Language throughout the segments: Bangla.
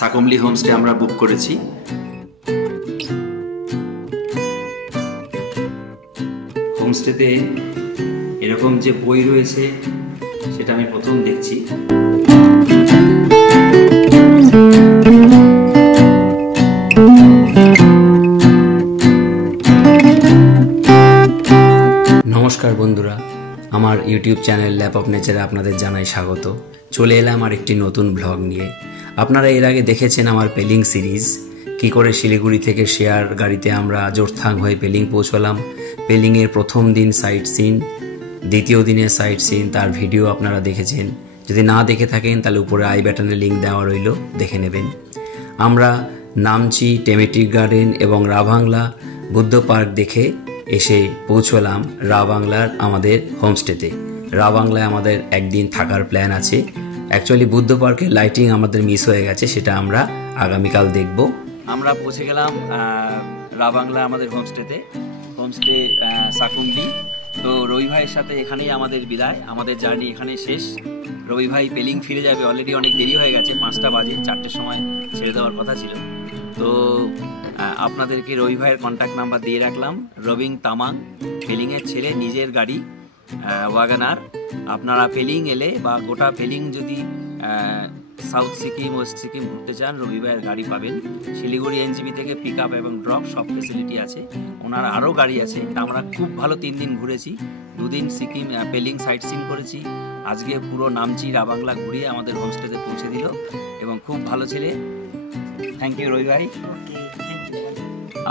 সাকমলি হোমস্টে আমরা বুক করেছি। হোমস্টেতে এরকম যে বই রয়েছে সেটা আমি প্রথম দেখছি। নমস্কার বন্ধুরা, আমার ইউটিউব চ্যানেল ল্যাপ অফ নেচারে আপনাদের জানাই স্বাগত। চলে এলাম আর একটি নতুন ব্লগ নিয়ে। আপনারা এর আগে দেখেছেন আমার পেলিং সিরিজ, কি করে শিলিগুড়ি থেকে শেয়ার গাড়িতে আমরা জোরথাং হয়ে পেলিং পৌঁছলাম। পেলিংয়ের প্রথম দিন সাইট সিন, দ্বিতীয় দিনের সাইট সিন, তার ভিডিও আপনারা দেখেছেন। যদি না দেখে থাকেন তাহলে উপরে আই বাটনে লিঙ্ক দেওয়া রইল, দেখে নেবেন। আমরা নামচি, টেমেটিক গার্ডেন এবং রাবাংলা বুদ্ধ পার্ক দেখে এসে পৌঁছলাম রাবাংলার আমাদের হোমস্টেতে। রাবাংলায় আমাদের একদিন থাকার প্ল্যান আছে। অ্যাকচুয়ালি বুদ্ধ পার্কের লাইটিং আমাদের মিস হয়ে গেছে, সেটা আমরা আগামীকাল দেখব। আমরা পৌঁছে গেলাম রাবাংলা আমাদের হোমস্টে সাকুমলি। তো রবি ভাইয়ের সাথে এখানেই আমাদের বিদায়, আমাদের জার্নি এখানেই শেষ। রবি ভাই পেলিং ফিরে যাবে, অলরেডি অনেক দেরি হয়ে গেছে, 5টা বাজে, 4টের সময় ছেড়ে দেওয়ার কথা ছিল। তো আপনাদেরকে রবি ভাইয়ের কন্ট্যাক্ট নাম্বার দিয়ে রাখলাম। রবিং তামাং, পেলিংয়ের ছেলে, নিজের গাড়ি ওয়াগানার। আপনারা পেলিং এলে বা গোটা পেলিং যদি সাউথ সিকিম, ওয়েস্ট সিকিম ঘুরতে চান, রবি ভাইয়ের গাড়ি পাবেন। শিলিগুড়ি এনজিবি থেকে পিক আপ এবং ড্রপ সব ফেসিলিটি আছে। ওনার আরও গাড়ি আছে। আমরা খুব ভালো 3 দিন ঘুরেছি। 2 দিন সিকিম পেলিং সাইট সিন করেছি। আজকে পুরো নামচি রাবাংলা ঘুরিয়ে আমাদের হোমস্টেতে পৌঁছে দিল এবং খুব ভালো ছেলে। থ্যাংক ইউ রবি ভাই।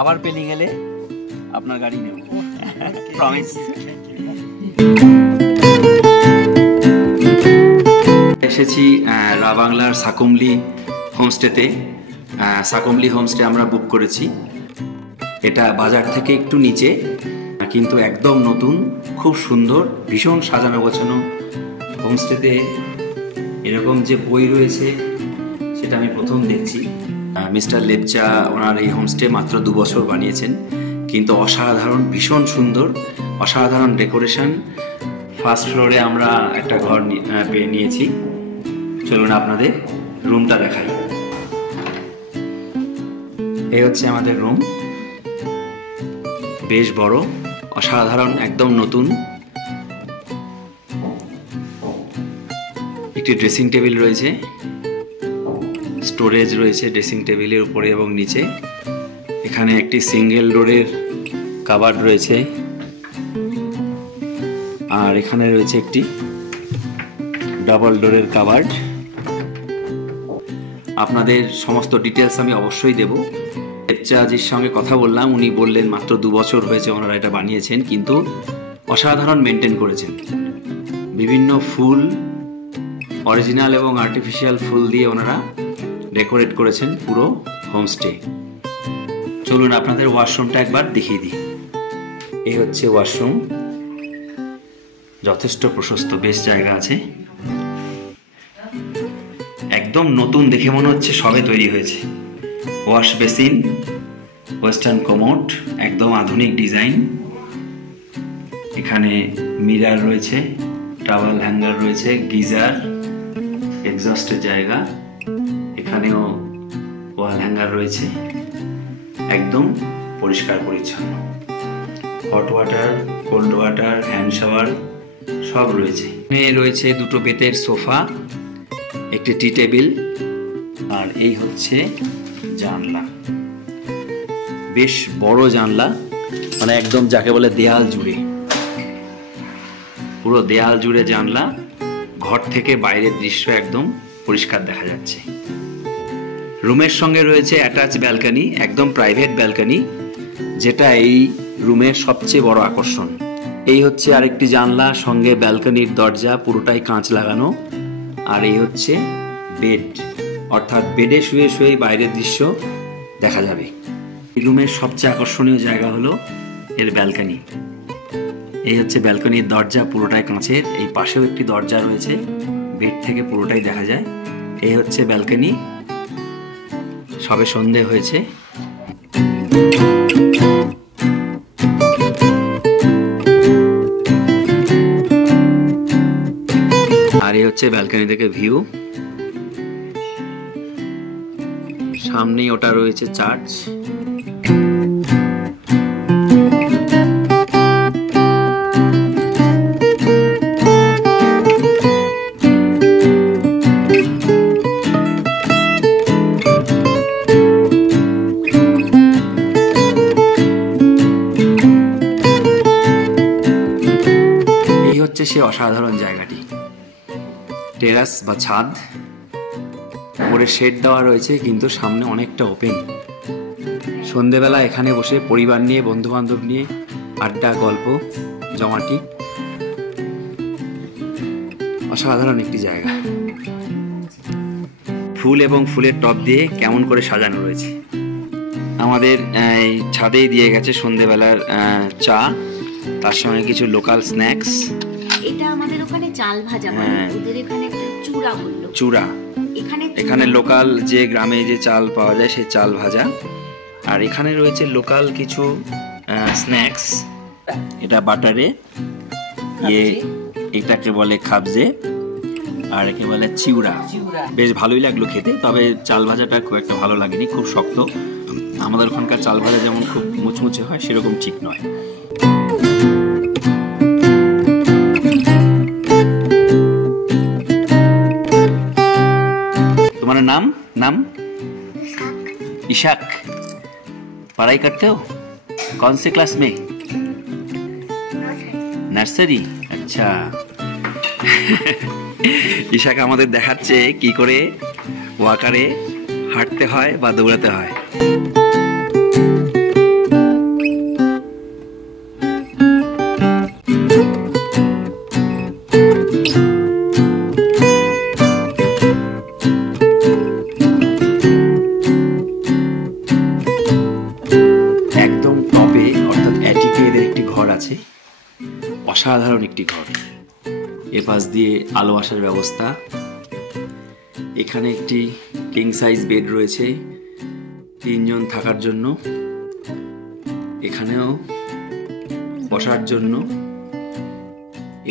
আবার পেলিং এলে আপনার গাড়ি নেব, প্রমিস। এসেছি রাবাংলার সাকমলি হোমস্টেতে। সাকমলি হোমস্টে আমরা বুক করেছি। এটা বাজার থেকে একটু নিচে, কিন্তু একদম নতুন, খুব সুন্দর, ভীষণ সাজানো গোছানো। হোমস্টেতে এরকম যে বই রয়েছে সেটা আমি প্রথম দেখছি। মিস্টার লেপচা ওনার এই হোমস্টে মাত্র 2 বছর বানিয়েছেন, কিন্তু অসাধারণ, ভীষণ সুন্দর, অসাধারণ ডেকোরেশন। ফার্স্ট ফ্লোরে আমরা একটা ঘর পেয়ে নিয়েছি। চলুন আপনাদের রুমটা দেখাই। এই হচ্ছে আমাদের রুম, বেশ বড়, অসাধারণ, একদম নতুন। একটি ড্রেসিং টেবিল রয়েছে, স্টোরেজ রয়েছে ড্রেসিং টেবিলের উপরে এবং নিচে। এখানে একটি সিঙ্গেল ডোরের কাবার্ড রয়েছে, আর এখানে রয়েছে একটি ডাবল ডোরের কাবার্ড। আপনাদের সমস্ত ডিটেলস আমি অবশ্যই দেব। লেপচাজির সঙ্গে কথা বললাম, উনি বললেন মাত্র 2 বছর হয়েছে ওনারা এটা বানিয়েছেন, কিন্তু অসাধারণ মেনটেন করেছেন। বিভিন্ন ফুল, অরিজিনাল এবং আর্টিফিশিয়াল ফুল দিয়ে ওনারা ডেকোরেট করেছেন পুরো হোমস্টে। চলুন আপনাদের ওয়াশরুমটা একবার দেখিয়ে দিই। এই হচ্ছে ওয়াশরুম, যথেষ্ট প্রশস্ত, বেশ জায়গা আছে। একদম নতুন, দেখে মনে হচ্ছে সবে তৈরি হয়েছে। ওয়াশ বেসিন, ওয়েস্টার্ন কমোড, একদম আধুনিক ডিজাইন। এখানে মিরার রয়েছে, টাওয়াল হ্যাঙ্গার রয়েছে, গিজার, এক্সস্টের জায়গা। এখানেও ওয়াল হ্যাঙ্গার রয়েছে, একদম পরিষ্কার পরিচ্ছন্ন। Hot water, cold water, hand shower সব রয়েছে। এখানে রয়েছে 2টো বেতের সোফা, একটি টি টেবিল, আর এই হচ্ছে জানলা। বেশ বড় জানলা, মানে একদম যাকে বলে দেয়াল জুড়ে, পুরো দেয়াল জুড়ে জানলা। ঘর থেকে বাইরের দৃশ্য একদম পরিষ্কার দেখা যাচ্ছে। রুমের সঙ্গে রয়েছে অ্যাটাচ ব্যালকনি, একদম প্রাইভেট ব্যালকনি, যেটা এই রুমের সবচেয়ে বড় আকর্ষণ। এই হচ্ছে আরেকটি জানলা, সঙ্গে ব্যালকনির দরজা, পুরোটাই কাঁচ লাগানো। আর এই হচ্ছে বেড, অর্থাৎ বেডে শুয়ে শুয়ে বাইরের দৃশ্য দেখা যাবে। এই রুমের সবচেয়ে আকর্ষণীয় জায়গা হলো এর ব্যালকনি। এই হচ্ছে ব্যালকনির দরজা, পুরোটাই কাঁচের। এই পাশেও একটি দরজা রয়েছে, বেড থেকে পুরোটাই দেখা যায়। এই হচ্ছে ব্যালকনি। সবে সন্ধে হয়েছে। আর এই হচ্ছে ব্যালকনি থেকে ভিউ। সামনেই ওটা রয়েছে চার্চ। সে অসাধারণ জায়গাটি, টেরাস বা ছাদ, উপরে শেড দেওয়া রয়েছে কিন্তু সামনে অনেকটা ওপেন। সন্ধেবেলা এখানে বসে পরিবার নিয়ে, বন্ধু বান্ধব নিয়ে আড্ডা, গল্প জমাটি, অসাধারণ একটি জায়গা। ফুল এবং ফুলের টব দিয়ে কেমন করে সাজানো রয়েছে। আমাদের এই ছাদেই দিয়ে গেছে সন্ধেবেলার চা, তার সঙ্গে কিছু লোকাল স্ন্যাক্স। এটা আমাদের ওখানে চাল ভাজা বলে, ওদের এখানে একটা চূড়া বললো। চূড়া এখানে লোকাল যে গ্রামে যে চাল পাওয়া যায় সেই চাল ভাজা। আর এখানে রয়েছে লোকাল কিছু স্ন্যাক্স। এটা বাটারে, এটাকে বলে খাবজে, আর একে বলে চিউড়া। বেশ ভালোই লাগলো খেতে, তবে চাল ভাজাটা খুব একটা ভালো লাগেনি, খুব শক্ত। আমাদের ওখানকার চাল ভাজা যেমন খুব মুচমুচে হয় সেরকম ঠিক নয়। तुम्हारा नाम नाम इशाक, पढ़ाई करते हो? कौन से क्लास में? नार्सारी। अच्छा। ইশাক আমাদের দেখাচ্ছে কি করে ওয়াকারে হাঁটতে হয় বা দৌড়াতে হয়। একদম টপে অর্থাৎ অ্যাটিকে এদের একটি ঘর আছে, অসাধারণ একটি ঘর। এপাশ দিয়ে আলো আসার ব্যবস্থা। এখানে একটি কিং সাইজ বেড রয়েছে 3 জন থাকার জন্য। এখানেও বসার জন্য।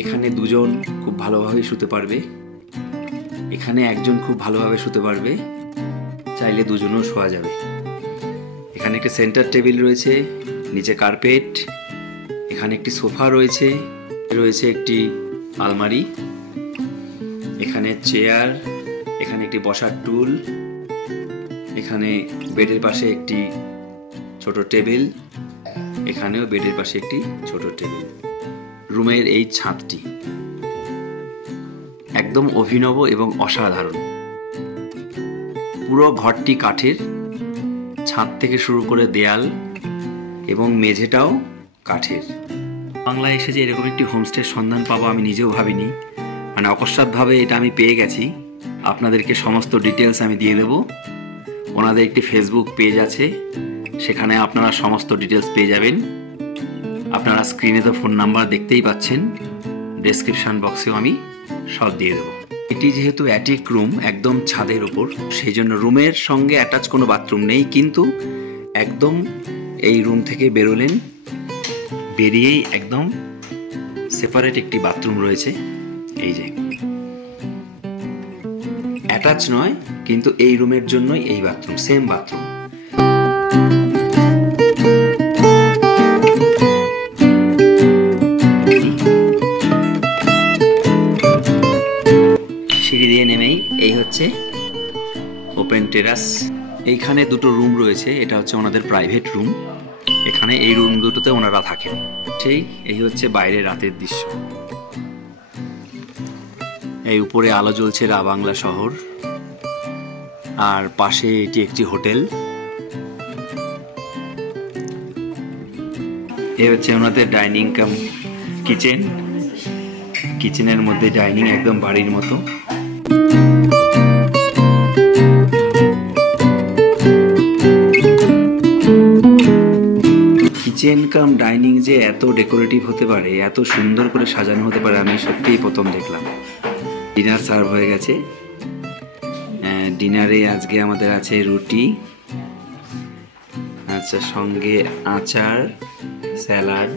এখানে 2 জন খুব ভালোভাবে শুতে পারবে। এখানে 1 জন খুব ভালোভাবে শুতে পারবে, চাইলে 2 জনও শোয়া যাবে। এখানে একটি সেন্টার টেবিল রয়েছে, নিচে কার্পেট। এখানে একটি সোফা রয়েছে, রয়েছে একটি আলমারি, এখানে চেয়ার, এখানে একটি বসার টুল, এখানে বেডের পাশে একটি ছোট টেবিল, এখানেও বেডের পাশে একটি ছোট টেবিল। রুমের এই ছাদটি একদম অভিনব এবং অসাধারণ। পুরো ঘরটি কাঠের, ছাদ থেকে শুরু করে দেয়াল এবং মেঝেটাও কাঠের। বাংলায় এসে যে এরকম একটি হোমস্টের সন্ধান পাবো আমি নিজেও ভাবিনি, মানে অকস্মাৎভাবে এটা আমি পেয়ে গেছি। আপনাদেরকে সমস্ত ডিটেলস আমি দিয়ে দেব। ওনাদের একটি ফেসবুক পেজ আছে, সেখানে আপনারা সমস্ত ডিটেলস পেয়ে যাবেন। আপনারা স্ক্রিনে তো ফোন নাম্বার দেখতেই পাচ্ছেন, ডেসক্রিপশন বক্সেও আমি সব দিয়ে দেবো। এটি যেহেতু অ্যাটিক রুম, একদম ছাদের ওপর, সেই জন্য রুমের সঙ্গে অ্যাটাচ কোনো বাথরুম নেই, কিন্তু একদম এই রুম থেকে বেরোলেন, বেরিয়েই একদম সেপারেট একটি বাথরুম রয়েছে। এই যে অ্যাটাচ নয়, কিন্তু এই রুমের জন্যই এই বাথরুম, সেম বাথরুম। সিঁড়ি দিয়ে নেমেই এই হচ্ছে ওপেন টেরাস। এইখানে 2টো রুম রয়েছে, এটা হচ্ছে ওনাদের প্রাইভেট রুম। এখানে এই রুম দুটোতে ওনারা থাকেন। এই হচ্ছে বাইরের রাতের দৃশ্য। এই উপরে আলো জ্বলছে রা বাংলা শহর, আর পাশে এটি একটি হোটেল। এই হচ্ছে ওনাদের ডাইনিং কাম কিচেন। কিচেনের মধ্যে ডাইনিং, একদম বাড়ির মতো। কিচেন কাম ডাইনিং যে এত ডেকোরেটিভ হতে পারে, এত সুন্দর করে সাজানো হতে পারে, আমি সত্যিই প্রথম দেখলাম। ডিনার সার্ভ হয়ে গেছে। ডিনারে আজকে আমাদের আছে রুটি, আচ্ছা, সঙ্গে আচার, স্যালাড,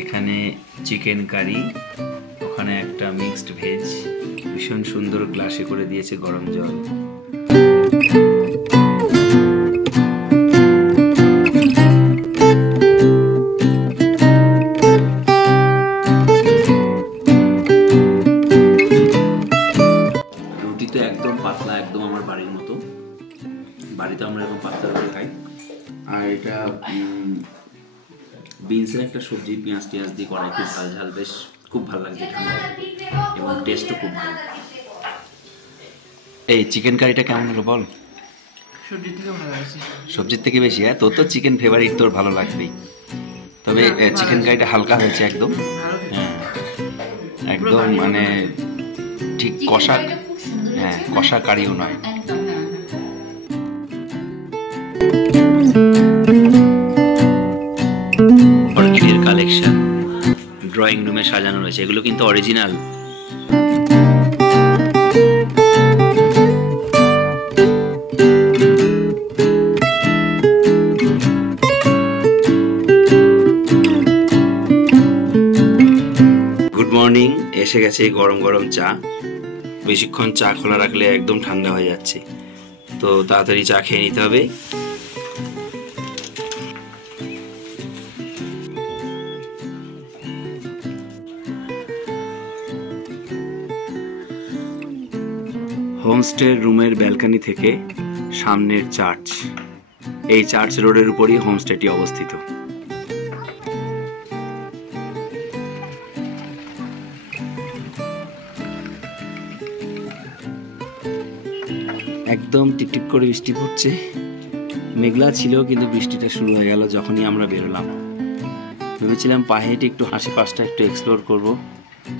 এখানে চিকেন কারি, ওখানে একটা মিক্সড ভেজ, ভীষণ সুন্দর গ্লাসে করে দিয়েছে গরম জল। মতো। বাড়িতে আমরা এরকম পাতলা করে খাই। আর এটা বিনসের একটা সবজি, পেঁয়াজ টিয়াজ দিয়ে করা, একটু ঝাল ঝাল, বেশ খুব ভালো লাগছে ঠান্ডা এবং টেস্টও খুব ভালো। এই চিকেন কারিটা কেমন হলো বল? সবজির থেকে বেশি? হ্যাঁ, তোর তো চিকেন ফেভারিট, তোর ভালো লাগবেই। তবে চিকেন কারিটা হালকা হয়েছে একদম। হ্যাঁ, একদম মানে ঠিক কষা, হ্যাঁ কষা কারিও নয়। অর্কিডের কালেকশন ড্রয়িং রুমে সাজানো রয়েছে, এগুলো কিন্তু অরিজিনাল। গুড মর্নিং, এসে গেছে গরম গরম চা। বেশিক্ষণ চা খোলা রাখলে একদম ঠান্ডা হয়ে যাচ্ছে, তো তাড়াতাড়ি চা খেয়ে নিতে হবে। হোমস্টে রুমের ব্যালকনি থেকে সামনের চার্চ, এই চার্চ রোডের উপরই হোমস্টেটি অবস্থিত। একদম টিপটিপ করে বৃষ্টি পড়ছে। মেঘলা ছিল কিন্তু বৃষ্টিটা শুরু হয়ে গেল যখনই আমরা বেরোলাম। ভেবেছিলাম পায়ে হেঁটে একটু আশেপাশটা একটু এক্সপ্লোর করব,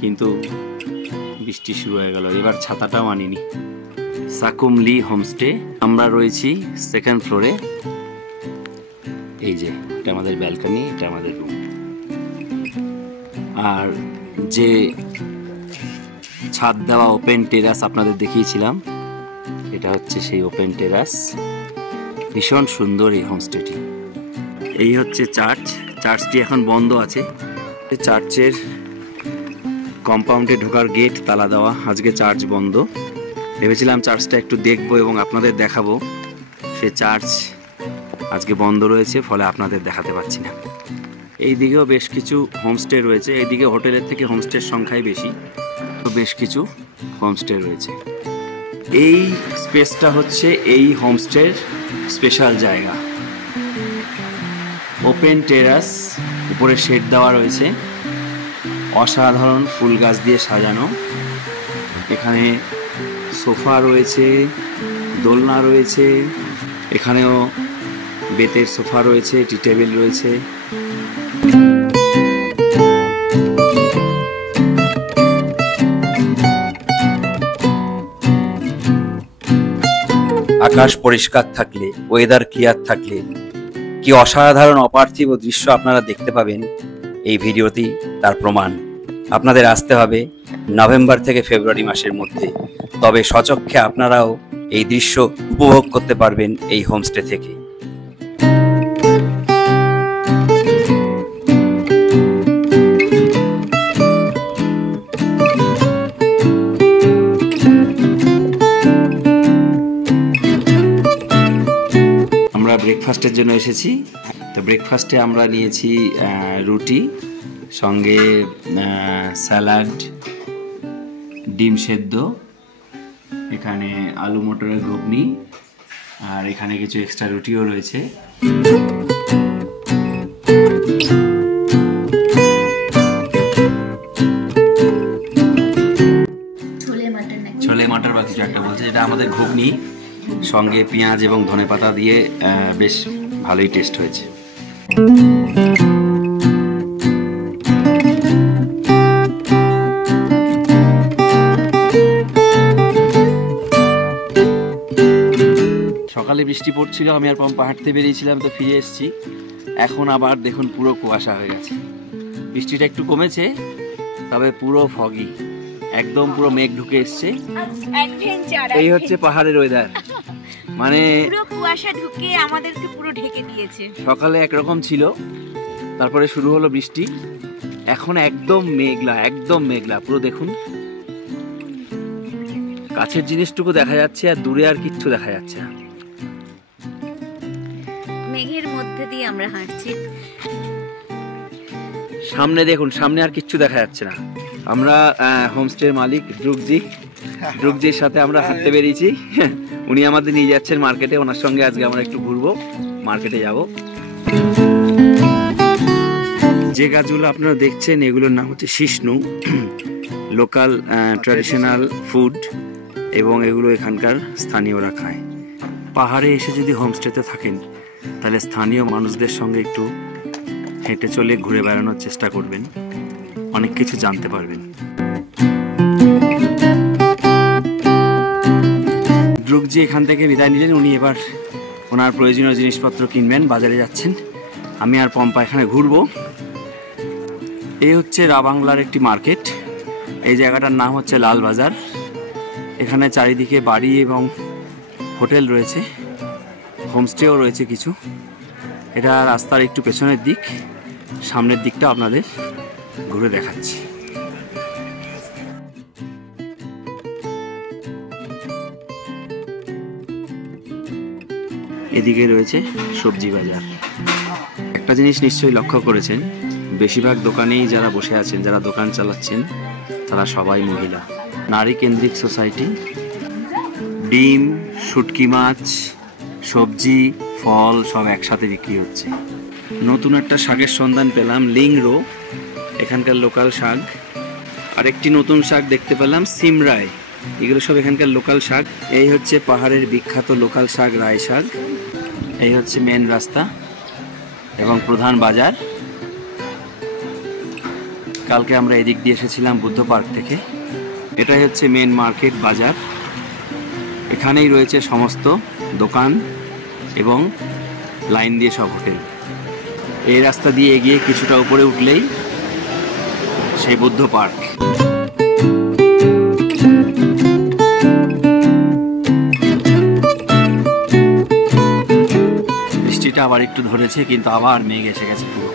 কিন্তু বৃষ্টি শুরু হয়ে গেল। এবার ছাতাটাও আনিনি। সাকুম লি হোমস্টে, আমরা রয়েছি সেকেন্ড ফ্লোরে। এই যে এটা আমাদের ব্যালকনি, এটা আমাদের রুম। আর যে ছাদ দেওয়া ওপেন টেরাস আপনাদের দেখিয়েছিলাম, এটা হচ্ছে সেই ওপেন টেরাস। ভীষণ সুন্দর এই হোমস্টেটি। এই হচ্ছে চার্চ, চার্চটি এখন বন্ধ আছে। চার্চের কম্পাউন্ডে ঢোকার গেট তালা দেওয়া, আজকে চার্চ বন্ধ। ভেবেছিলাম চার্চটা একটু দেখবো এবং আপনাদের দেখাবো, সে চার্চ আজকে বন্ধ রয়েছে, ফলে আপনাদের দেখাতে পারছি না। এই দিকেও বেশ কিছু হোমস্টে রয়েছে, এইদিকে হোটেলের থেকে হোমস্টের সংখ্যাই বেশি, তো বেশ কিছু হোমস্টে রয়েছে। এই স্পেসটা হচ্ছে এই হোমস্টের স্পেশাল জায়গা। ওপেন টেরাস, উপরে শেড দেওয়া রয়েছে, অসাধারণ ফুল গাছ দিয়ে সাজানো। এখানে সোফা রয়েছে, দোলনা রয়েছে, এখানেও বেতের সোফা রয়েছে, টি টেবিল রয়েছে। আকাশ পরিষ্কার থাকলে, ওয়েদার ক্লিয়ার থাকলে কি অসাধারণ অপার্থিব দৃশ্য আপনারা দেখতে পাবেন, এই ভিডিওতেই তার প্রমাণ। আপনাদের আসতে হবে নভেম্বর থেকে ফেব্রুয়ারি মাসের মধ্যে, তবে স্বচক্ষে আপনারাও এই দৃশ্য উপভোগ করতে পারবেন এই হোমস্টে থেকে। আমরা ব্রেকফাস্টের জন্য এসেছি। তো ব্রেকফাস্টে আমরা নিয়েছি রুটি, সঙ্গে স্যালাড, ডিম সেদ্ধ, এখানে আলু মটরের ঘুগনি, আর এখানে কিছু এক্সট্রা রুটিও রয়েছে। ছোলে মাটার বা কিছু একটা বলছে, যেটা আমাদের ঘুগনি, সঙ্গে পেঁয়াজ এবং ধনেপাতা দিয়ে বেশ ভালোই টেস্ট হয়েছে। সকালে বৃষ্টি পড়ছিল, আমি আর পাম্পা হাঁটতে বেরিয়েছিলাম, তো ফিরে এসেছি। এখন আবার দেখুন পুরো কুয়াশা হয়ে গেছে। বৃষ্টিটা একটু কমেছে, তবে পুরো ফগি, একদম পুরো মেঘ ঢুকে এসছে। এই হচ্ছে পাহাড়ের ওয়েদার, মানে পুরো কুয়াশা ঢুকে আমাদেরকে পুরো ঢেকে দিয়েছে। সকালে একরকম ছিল, তারপরে শুরু হলো বৃষ্টি, এখন একদম মেঘলা, একদম মেঘলা পুরো। দেখুন কাছের জিনিসটুকু দেখা যাচ্ছে, আর দূরে আর কিচ্ছু দেখা যাচ্ছে না। মেঘের মধ্যে দিয়ে আমরা হাঁটছি। সামনে দেখুন, সামনে আর কিচ্ছু দেখা যাচ্ছে না। আমরা হোমস্টের মালিক ধ্রুবজি, ড্রুগজির সাথে আমরা হাঁটতে বেরিয়েছি। উনি আমাদের নিয়ে যাচ্ছেন মার্কেটে, ওনার সঙ্গে আজকে আমরা একটু ঘুরবো, মার্কেটে যাব। যে গাছগুলো আপনারা দেখছেন এগুলোর নাম হচ্ছে শিষ্ণু, লোকাল ট্র্যাডিশনাল ফুড, এবং এগুলো এখানকার স্থানীয়রা খায়। পাহাড়ে এসে যদি হোমস্টেতে থাকেন তাহলে স্থানীয় মানুষদের সঙ্গে একটু হেঁটে চলে ঘুরে বেড়ানোর চেষ্টা করবেন, অনেক কিছু জানতে পারবেন। ড্রুগজি এখান থেকে বিদায় নিলেন, উনি এবার ওনার প্রয়োজনীয় জিনিসপত্র কিনবেন, বাজারে যাচ্ছেন। আমি আর পম্পা এখানে ঘুরবো। এই হচ্ছে রাবাংলার একটি মার্কেট। এই জায়গাটার নাম হচ্ছে লাল বাজার। এখানে চারিদিকে বাড়ি এবং হোটেল রয়েছে, হোমস্টেও রয়েছে কিছু। এটা রাস্তার একটু পেছনের দিক, সামনের দিকটা আপনাদের ঘুরে দেখাচ্ছি। এদিকে রয়েছে সবজি বাজার। একটা জিনিস নিশ্চয়ই লক্ষ্য করেছেন, বেশিরভাগ দোকানেই যারা বসে আছেন, যারা দোকান চালাচ্ছেন, তারা সবাই মহিলা। নারী কেন্দ্রিক সোসাইটি। ডিম, শুটকি মাছ, সবজি, ফল সব একসাথে বিক্রি হচ্ছে। নতুন একটা শাকের সন্ধান পেলাম, লিংরো, এখানকার লোকাল শাক। আরেকটি নতুন শাক দেখতে পেলাম, সিমরাই, এগুলো সব এখানকার লোকাল শাক। এই হচ্ছে পাহাড়ের বিখ্যাত লোকাল শাক, রায় শাক। এই হচ্ছে মেন রাস্তা এবং প্রধান বাজার। কালকে আমরা এদিক দিয়ে এসেছিলাম বুদ্ধ পার্ক থেকে। এটাই হচ্ছে মেন মার্কেট, বাজার। এখানেই রয়েছে সমস্ত দোকান এবং লাইন দিয়ে সব হোটেল। এই রাস্তা দিয়ে এগিয়ে কিছুটা উপরে উঠলেই সেই বুদ্ধ পার্ক। বৃষ্টিটা আবার একটু ধরেছে, কিন্তু আবার মেঘ এসে গেছে পুরো।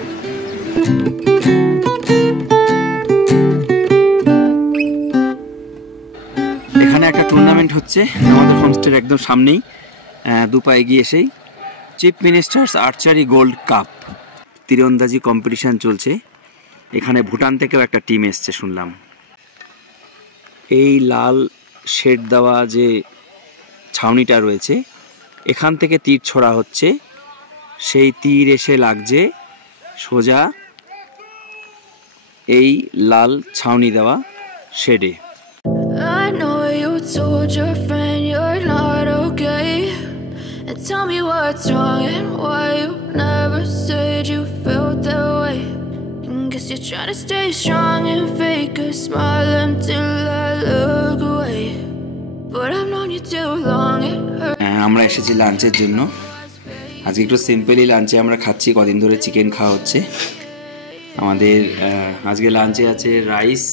এখানে একটা টুর্নামেন্ট হচ্ছে আমাদের হোমস্টের একদম সামনেই, দুপা এগিয়ে এসেই। Chief ministers archery gold cup তীরন্দাজি কম্পিটিশন চলছে। এখানে ভুটান থেকেও একটা টিম এসছে শুনলাম। এই লাল শেড দেওয়া যে ছাউনিটা রয়েছে, এখান থেকে তীর ছোড়া হচ্ছে। সেই তীর এসে লাগছে সোজা এই লাল ছাউনি দেওয়া শেডে। Told your friend you're not okay, and tell me what's wrong and why you never said you felt that way. And guess you're trying to stay strong and fake a smile until I look away, but I've known you too long, it hurts. আমরা এসেছি লাঞ্চের জন্য। আজকে একটু সিম্পলি লাঞ্চে আমরা খাচ্ছি, কদিন ধরে চিকেন খাওয়া হচ্ছে। আমাদের আজকে লাঞ্চে আছে রাইস,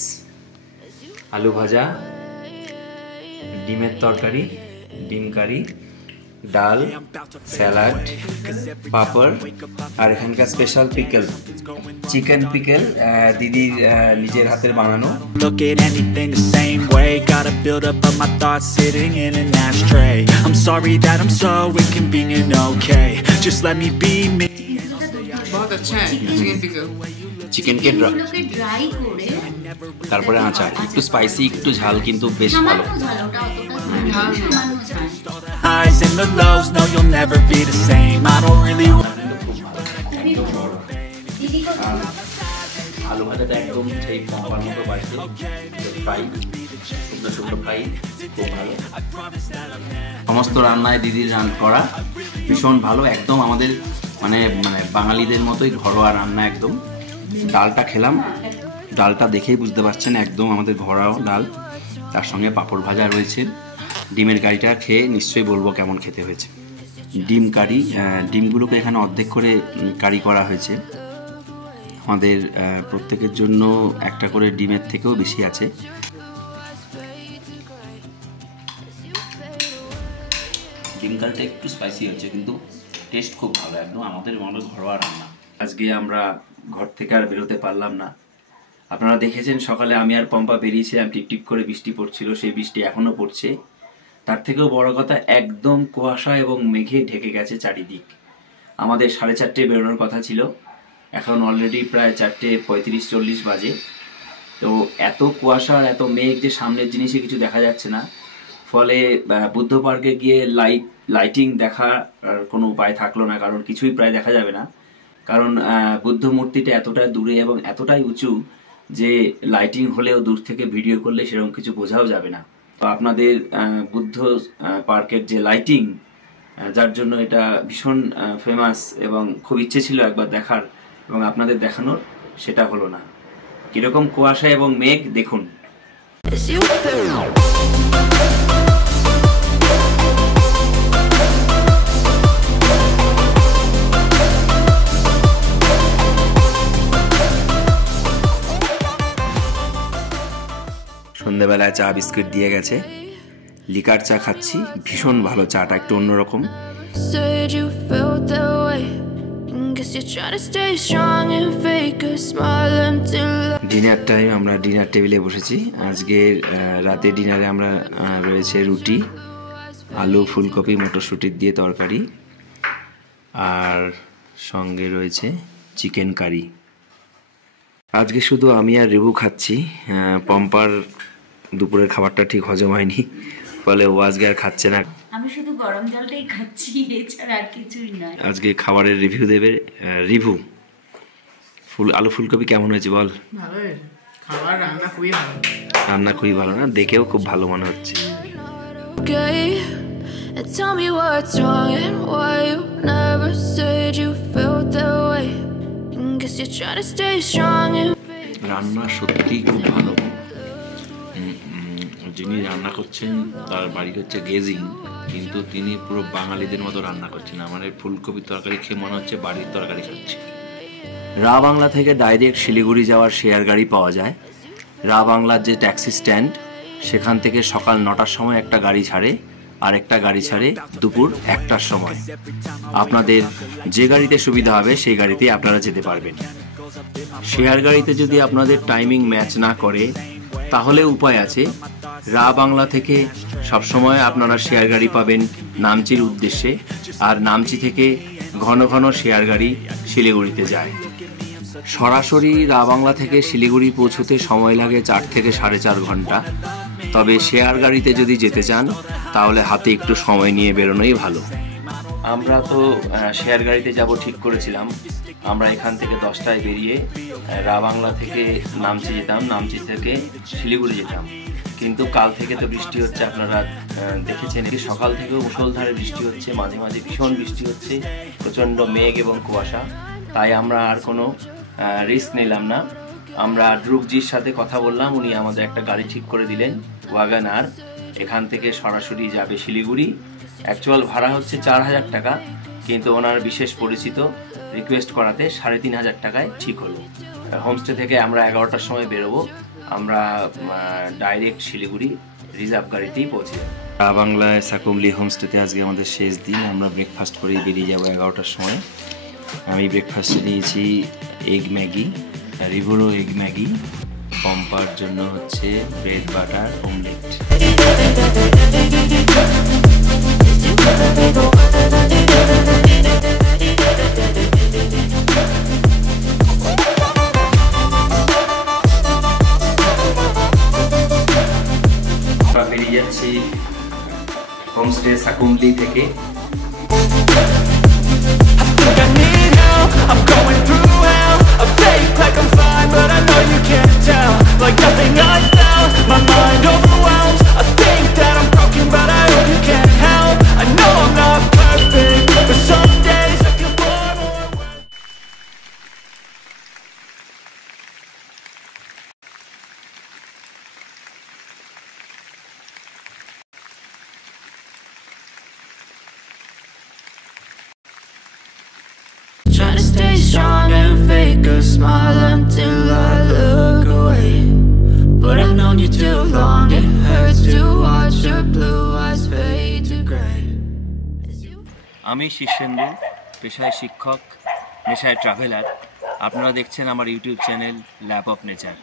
আলু ভাজা, ডিমের তরকারি, ডিম কারি, ডাল, স্যালাড, পাপড়, আর এখানকার স্পেশাল পিকল, চিকেন পিকল, দিদির নিজের হাতের বানানো। Look at anything the same way. Gotta build up of my thoughts sitting in an ashtray. I'm sorry that I'm so inconvenient, okay. Just let me be me. बहुत अच्छा है चिकन पिकल। চিকেনকে ড্রাই করে তারপরে আচার, একটু স্পাইসি, একটু ঝাল, কিন্তু বেশ ভালো। সামান্য ঝাল, ওটা অতটা ঝাল না, সামান্য ঝাল। Highs and the lows, no you'll never be the same. I don't really আলু ভাজাটা একদম সেই পম্পার মতো বাড়ছে, ফ্রাই, শুকনো শুকনো ফ্রাই, খুব ভালো। সমস্ত রান্নায় দিদির রান করা ভীষণ ভালো, একদম আমাদের মানে বাঙালিদের মতোই ঘরোয়া রান্না একদম। ডালটা খেলাম, ডালটা দেখেই বুঝতে পারছেন একদম আমাদের ঘরোয়া ডাল, তার সঙ্গে পাঁপড় ভাজা রয়েছে। ডিমের কারিটা খেয়ে নিশ্চয়ই বলবো কেমন খেতে হয়েছে। ডিম কারি, ডিমগুলোকে এখানে অর্ধেক করে কারি করা হয়েছে। আমাদের প্রত্যেকের জন্য একটা করে ডিমের থেকেও বেশি আছে। ডিম কারিটা একটু স্পাইসি হচ্ছে, কিন্তু টেস্ট খুব ভালো, একদম আমাদের মনে ঘরোয়া রান্না। আজকে আমরা ঘর থেকে আর বেরোতে পারলাম না। আপনারা দেখেছেন সকালে আমি আর পম্পা বেরিয়েছিলাম, টিপটিপ করে বৃষ্টি পড়ছিল, সেই বৃষ্টি এখনো পড়ছে। তার থেকেও বড় কথা, একদম কুয়াশা এবং মেঘে ঢেকে গেছে চারিদিক। আমাদের 4:30 বেরোনোর কথা ছিল, এখন অলরেডি প্রায় 4:35-40 বাজে। তো এত কুয়াশা এত মেঘ যে সামনের জিনিসে কিছু দেখা যাচ্ছে না, ফলে বুদ্ধ পার্কে গিয়ে লাইটিং দেখার কোনো উপায় থাকলো না, কারণ কিছুই প্রায় দেখা যাবে না, কারণ বুদ্ধ মূর্তিটা এতটা দূরে এবং এতটাই উঁচু যে লাইটিং হলেও দূর থেকে ভিডিও করলে সেরকম কিছু বোঝাও যাবে না। তো আপনাদের বুদ্ধ পার্কের যে লাইটিং, যার জন্য এটা ভীষণ ফেমাস এবং খুব ইচ্ছে ছিল একবার দেখার এবং আপনাদের দেখানোর, সেটা হলো না। কিরকম কুয়াশা এবং মেঘ দেখুন। সন্ধ্যেবেলায় চা বিস্কুট দিয়ে গেছে, লিকার চা খাচ্ছি, ভীষণ ভালো চাটা, একটু অন্যরকম। ডিনার টাইম, আমরা ডিনার টেবিলে বসেছি। আজকের রাতে ডিনারে আমরা রয়েছে রুটি, আলু ফুলকপি মটরশুঁটি দিয়ে তরকারি, আর সঙ্গে রয়েছে চিকেন কারি। আজকে শুধু আমি আর রিভু খাচ্ছি, পম্পার দুপুরের খাবারটা ঠিক হজম হয়নি, ফলে ও আজকে আর খাচ্ছে না। আমি শুধু গরম জলটাই খাচ্ছি, এছাড়া আর কিছুই নয়। আজকে খাবারের রিভিউ দেবে রিভু। আলু ফুলকপি কেমন হয়েছে বল? ভালো হয়েছে, খাবার রান্না খুবই ভালো। রান্না খুবই ভালো না, দেখেও খুব ভালো মনে হচ্ছে। Tell me what's wrong and why you never said you felt that way. Guess you're trying to stay strong and রান্না সত্যিই খুব ভালো। যিনি রান্না করছেন তার বাড়ি হচ্ছে গেজিং, কিন্তু তিনি পুরো বাঙালিদের মতো রান্না করছেন। আমার ফুলকপির তরকারি খেয়ে মনে হচ্ছে বাড়ির তরকারি খাচ্ছি। রা বাংলা থেকে ডাইরেক্ট শিলিগুড়ি যাওয়ার শেয়ার গাড়ি পাওয়া যায়। রা বাংলার যে ট্যাক্সি স্ট্যান্ড, সেখান থেকে সকাল 9টার সময় একটা গাড়ি ছাড়ে, আর একটা গাড়ি ছাড়ে দুপুর 1টার সময়। আপনাদের যে গাড়িতে সুবিধা হবে সেই গাড়িতেই আপনারা যেতে পারবেন। শেয়ার গাড়িতে যদি আপনাদের টাইমিং ম্যাচ না করে, তাহলে উপায় আছে। রা বাংলা থেকে সবসময় আপনারা শেয়ার গাড়ি পাবেন নামচির উদ্দেশ্যে, আর নামচি থেকে ঘন ঘন শেয়ার গাড়ি শিলিগুড়িতে যায়। সরাসরি রা বাংলা থেকে শিলিগুড়ি পৌঁছতে সময় লাগে 4 থেকে 4.5 ঘন্টা। তবে শেয়ার গাড়িতে যদি যেতে চান, তাহলে হাতে একটু সময় নিয়ে বেরোনোই ভালো। আমরা তো শেয়ার গাড়িতে যাব ঠিক করেছিলাম। আমরা এখান থেকে 10টায় বেরিয়ে রা বাংলা থেকে নামচি যেতাম, নামচি থেকে শিলিগুড়ি যেতাম। কিন্তু কাল থেকে তো বৃষ্টি হচ্ছে, আপনারা দেখেছেন। সকাল থেকেও মুষলধারে বৃষ্টি হচ্ছে, মাঝে মাঝে ভীষণ বৃষ্টি হচ্ছে, প্রচণ্ড মেঘ এবং কুয়াশা। তাই আমরা আর কোনো রিস্ক নিলাম না। আমরা ধ্রুবজির সাথে কথা বললাম, উনি আমাদের একটা গাড়ি ঠিক করে দিলেন, ওয়াগানার। এখান থেকে সরাসরি যাবে শিলিগুড়ি। অ্যাকচুয়াল ভাড়া হচ্ছে 4000 টাকা, কিন্তু ওনার বিশেষ পরিচিত রিকোয়েস্ট করাতে 3500 টাকায় ঠিক হলো। হোমস্টে থেকে আমরা 11টার সময় বেরোবো। আমরা ডাইরেক্ট শিলিগুড়ি রিজার্ভ গাড়িতেই পৌঁছে যাব। রা বাংলায় সাকুমলি হোমস্টেতে আজকে আমাদের শেষ দিন। আমরা ব্রেকফাস্ট করেই বেরিয়ে যাবো 11টার সময়। আমি ব্রেকফাস্টে নিয়েছি এগ ম্যাগি, রিভুরও এগ ম্যাগি, পম্পার জন্য হচ্ছে ব্রেড বাটার অমলেট। আমরা বেরিয়ে যাচ্ছি হোমস্টে সাকুমলি থেকে। I'm going through hell, I fake like I'm fine, but I know you can't tell. Like nothing I felt, my mind overwhelms. I think that I'm broken, but I hope you can't help. I know I'm not perfect, but some days I feel far more. trying to stay strong and fake a smile until I look away. But I've known you too long, it hurts to watch your blue eyes fade to gray. আমি শীর্ষেন্দু, পেশায় শিক্ষক, নেশায় ট্রাভেলার। আপনারা দেখছেন আমার YouTube channel lab of nature.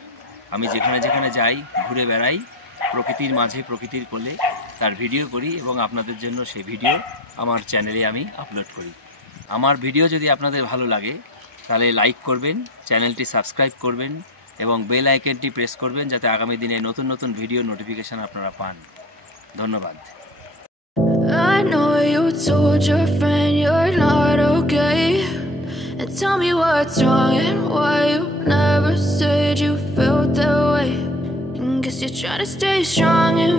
আমি যেখানে যেখানে যাই, ঘুরে বেড়াই, প্রকৃতির মাঝে প্রকৃতির কোলে তার ভিডিও করি এবং আপনাদের জন্য সেই ভিডিও আমার চ্যানেলে আমি আপলোড করি। আমার ভিডিও যদি আপনাদের ভালো লাগে, তাহলে লাইক করবেন, চ্যানেলটি সাবস্ক্রাইব করবেন, এবং বেল আইকনটি প্রেস করবেন যাতে আগামী দিনে নতুন নতুন ভিডিও নোটিফিকেশান আপনারা পান। ধন্যবাদ। I know you told your friend you're not okay, and tell me what's wrong and why you never said you felt that way. And guess you're trying to stay strong and